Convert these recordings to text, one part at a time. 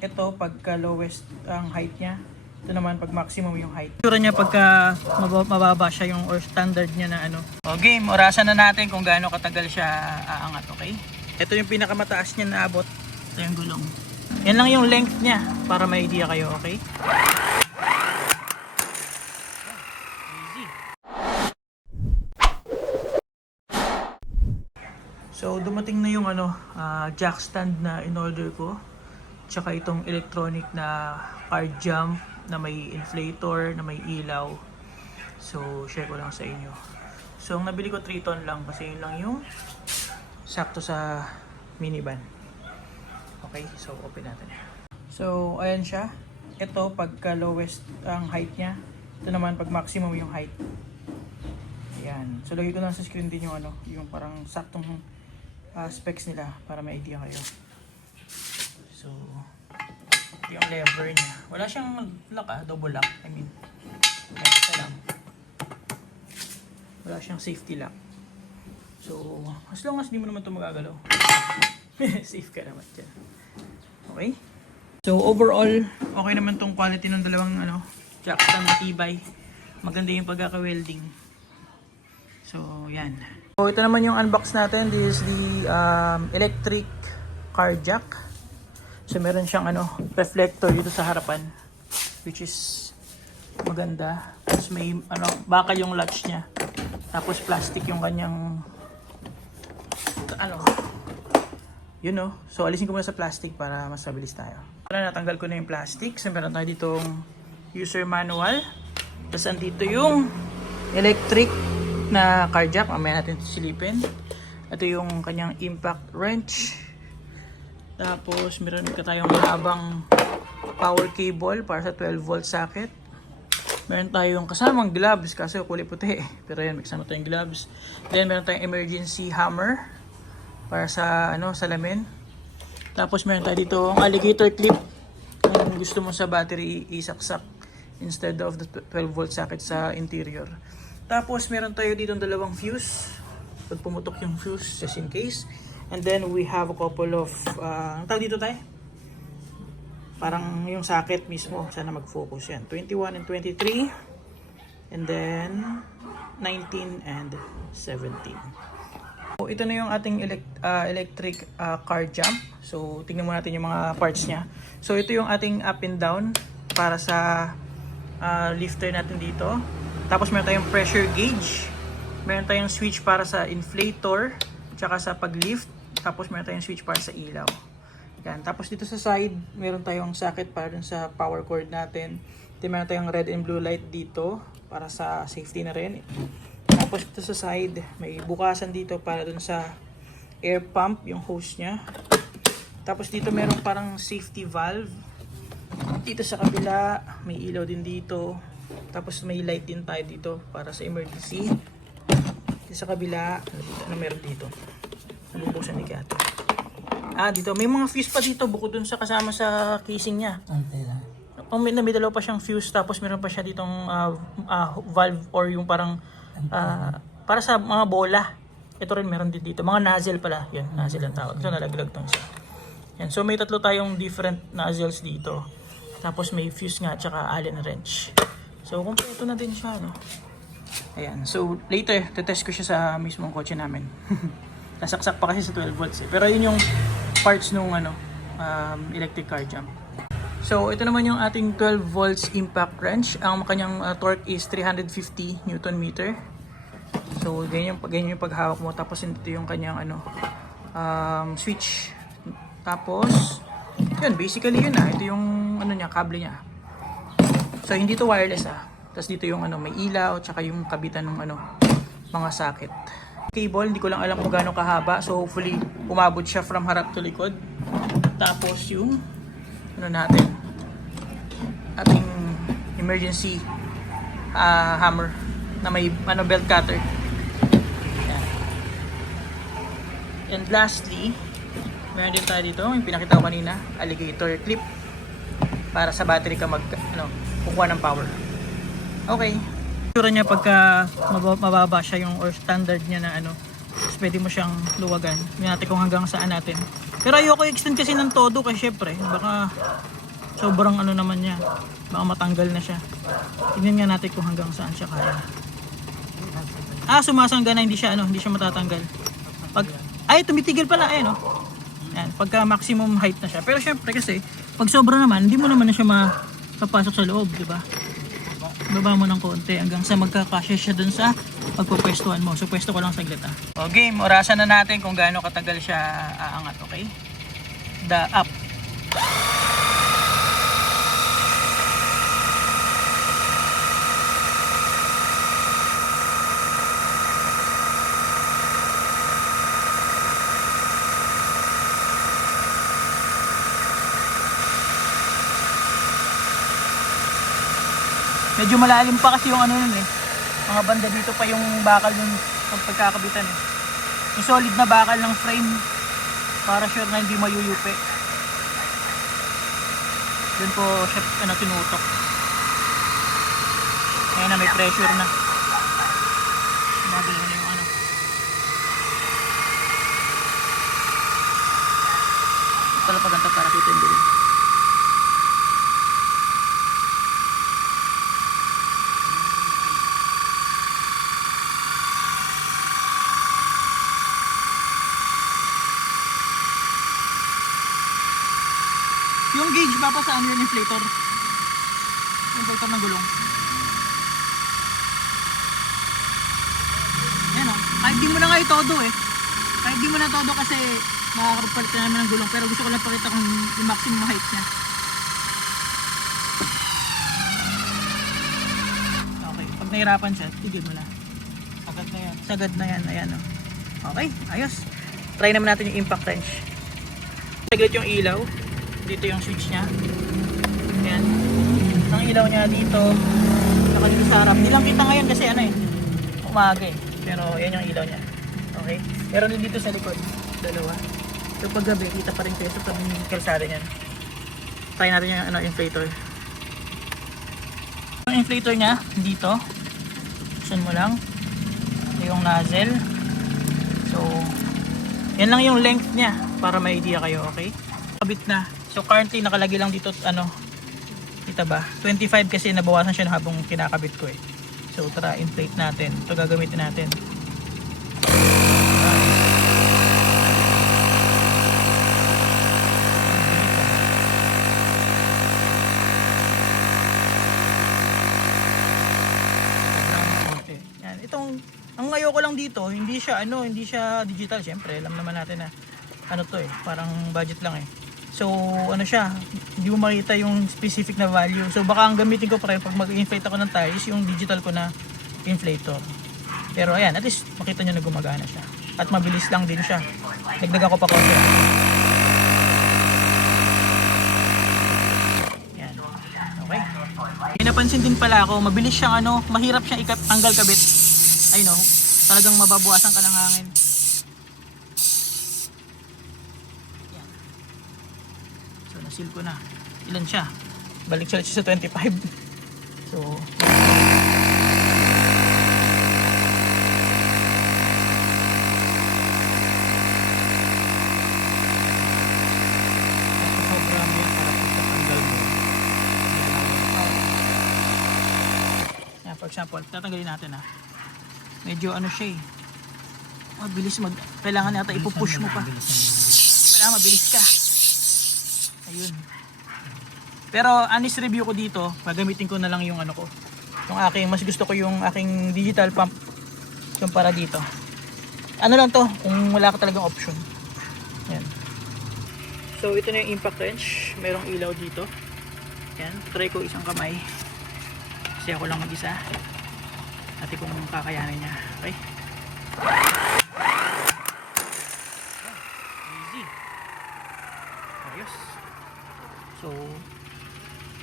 ito pagka lowest ang height niya. Ito naman pag maximum yung height. Itsura niya pagka mababa siya yung or standard niya na ano. O game, orasan na natin kung gaano katagal siya aangat, okay? Ito yung pinakamataas niya na abot. Ito yung gulong. Yan lang yung length niya para may idea kayo, okay? Easy. So dumating na yung jack stand na in-order ko. Tsaka itong electronic na car jump na may inflator, na may ilaw. So share ko lang sa inyo. So ang nabili ko 3 ton lang kasi yun lang yung sakto sa minivan. Okay, so open natin. So ayan siya. Ito pagka lowest ang height niya. Ito naman pag maximum yung height. Ayan. So lagay ko lang sa screen din yung yung parang saktong specs nila para may idea kayo. So yung lever niya. Wala siyang lock double lock. I mean, isa lang. Wala siyang safety lock. So, as long as di mo naman ito magagalaw. Safe ka naman dyan. Okay? So, overall, okay naman tong quality ng dalawang jack stand matibay. Maganda yung pagkaka-welding. So, yan. So, ito naman yung unbox natin. This is the electric car jack. So meron siyang reflector dito sa harapan, which is maganda. Tapos may bakal yung latch niya. Tapos plastic yung kanyang So alisin ko muna sa plastic para mas mabilis tayo. Natanggal ko na yung plastic. So meron tayo ditong user manual. Tapos andito yung electric na car jack. Mamaya natin silipin. Ito yung kanyang impact wrench. Tapos meron ka tayong mahabang power cable para sa 12 volt socket. Meron tayong kasamang gloves kasi kulay puti. Pero yan, may kasama tayong gloves. Then meron tayong emergency hammer para sa salamin. Tapos meron tayo dito ang alligator clip kung gusto mo sa battery isaksak instead of the 12 volt socket sa interior. Tapos meron tayo dito dalawang fuse. Pag pumutok yung fuse just in case. And then we have a couple of ang tawag dito tayo? Parang yung socket mismo. Sana mag-focus yan. 21 and 23. And then 19 and 17. So ito na yung ating electric car jump. So tingnan mo natin yung mga parts niya. So ito yung ating up and down para sa lifter natin dito. Tapos meron tayong pressure gauge. Meron tayong switch para sa inflator. Tsaka sa pag-lift. Tapos meron tayong switch para sa ilaw. Yan. Tapos dito sa side, meron tayong socket para dun sa power cord natin. Then meron tayong red and blue light dito para sa safety na rin. Tapos dito sa side, may bukasan dito para dun sa air pump, yung hose niya. Tapos dito meron parang safety valve. Dito sa kabila, may ilaw din dito. Tapos may light din tayo dito para sa emergency. Dito sa kabila, ano meron dito? Nabubusan ni Kato. Dito. May mga fuse pa dito bukod dun sa kasama sa casing niya. May dalawa pa siyang fuse. Tapos meron pa siya ditong valve or yung parang para sa mga bola. Ito rin meron din dito. Mga nozzle pala. Yan, nozzle ang tawag. Ito nalaglag tong isa. Yan. So may tatlo tayong different nozzles dito. Tapos may fuse nga tsaka Allen wrench. So kompleto na din siya. Ayan. So later, tetest ko siya sa mismong kotse namin. Nasaksak pa kasi sa 12 volts Pero yun yung parts nung electric car jump. So ito naman yung ating 12 volts impact wrench. Ang kanyang torque is 350 Newton meter. So ganyan yung paghawak mo. Tapos ito yung kanyang switch. Tapos yun, basically yun ito yung niya, kable niya. So hindi to wireless Tapos dito yung may ilaw, tsaka yung kabitan ng mga socket. Cable, hindi ko lang alam kung gaano kahaba. So hopefully umabot siya from harap to likod. Tapos yung natin, ating emergency hammer na may belt cutter. Yan. And lastly, meron din tayo dito, yung pinakita ko kanina, alligator clip para sa battery ka kukuha ng power. Okay. Itsura niya pagka mababa siya yung or standard niya na Tapos pwede mo siyang luwagan. Tingnan natin kung hanggang saan natin. Pero ayoko i-extend kasi ng todo kasi syempre baka sobrang ano naman niya. Baka matanggal na siya. Tingnan nga natin kung hanggang saan siya kaya. Sumasangga na, hindi siya matatanggal. Tumitigil pala no. Yan, pagka maximum height na siya. Pero syempre kasi pag sobra naman, hindi mo naman na siya mapapasok sa loob, di ba? Baba mo ng konti hanggang sa magkakasya siya dun sa pagpupwestuhan mo. So pwesto ko lang saglit O game, orasan na natin kung gaano katagal siya aangat, okay? The up. Medyo malalim pa kasi yung ano nun mga banda dito pa yung bakal yung pagkakabitan Yung solid na bakal ng frame para sure na hindi mayuyupi. Doon ko siya tinutok. Ngayon na may pressure na. Mabili na yung ano. Ito pala paganta para kita yung bilhin. Yung gauge papasaan yung inflator. Inflator ng gulong. Ayan kahit di mo na nga itodo Kahit di mo na todo kasi makakapagpalit na naman ng gulong. Pero gusto ko lang pakita kung yung maximum height niya. Okay, pag nahirapan siya, tigil mo na. Sagad na yan. Ayan Okay, ayos. Try naman natin yung impact wrench. Saglit yung ilaw. Dito yung switch niya. Ayan. Ang ilaw niya dito. Saka dito sa harap. Hindi lang kita ngayon kasi umaga Pero yan yung ilaw niya. Okay. Meron din dito sa likod. Dalawa. So pag gabi, kita pa rin kayo sa tabing kalsada niyan. Try natin yung inflator. Yung inflator niya dito. Buksan mo lang. Ito yung nozzle. So yan lang yung length niya para may idea kayo, okay? Kabit na. So currently nakalagay lang dito kita ba? 25 kasi nabawasan siya habang kinakabit ko So tara, inflate natin. Ito gagamitin natin. Yan, ang ayoko lang dito, hindi siya digital, syempre. Alam naman natin na parang budget lang So siya, hindi mo makita yung specific na value. So baka ang gamitin ko pa rin pag mag-inflate ako ng tires, yung digital ko na inflator. Pero ayan, at least makita nyo na gumagana siya. At mabilis lang din siya. Dagdagan ko pa konti. Yan. Okay. May napansin din pala ako, mabilis siyang mahirap siyang tanggal kabit. Talagang mababawasan ka ng hangin. Seal ko na. Ilan siya? Balik siya sa 25. So for example, tatanggalin natin medyo siya mabilis kailangan yata ipupush mo pa. Kailangan mabilis ka. Ayun. Pero honest review ko dito, gagamitin ko na lang yung mas gusto ko yung aking digital pump yung para dito. Lang to, kung wala ka talagang option. Yan. So ito na yung impact wrench, merong ilaw dito. Yan, try ko isang kamay. Kasi ako lang mag-isa. Ati kung kakayanin niya. Okay? Easy. Ayos. So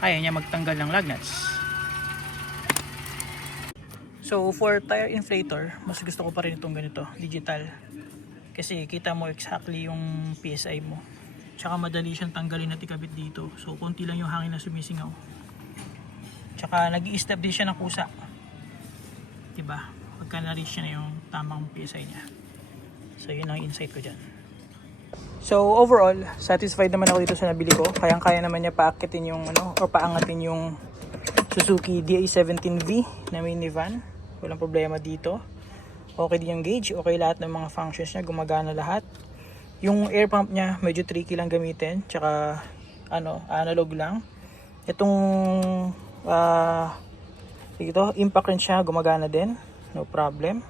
kaya niya magtanggal ng lug nuts. So for tire inflator, mas gusto ko pa rin itong ganito, digital. Kasi kita mo exactly yung PSI mo. Tsaka madali siyang tanggalin at ikabit dito. So konti lang yung hangin na sumisingaw. Tsaka nag-i-step din siya ng kusa. Diba? Pagka na-reach siya na yung tamang PSI niya. So yun ang insight ko dyan. So overall, satisfied naman ako dito sa nabili ko. Kayang-kaya naman niya paakitin yung or paangatin yung Suzuki DA17V na minivan. Walang problema dito. Okay din yung gauge, okay lahat ng mga functions niya, gumagana lahat. Yung air pump niya medyo tricky lang gamitin, tsaka analog lang. Itong impact rin siya, gumagana din, no problem.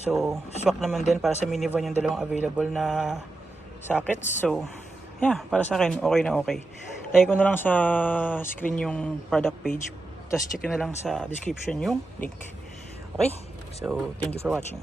So swak naman din para sa minivan yung dalawang available na sockets. So yeah, para sa akin okay na okay. Lagay ko na lang sa screen yung product page, tapos check na lang sa description yung link. Okay, so thank you for watching.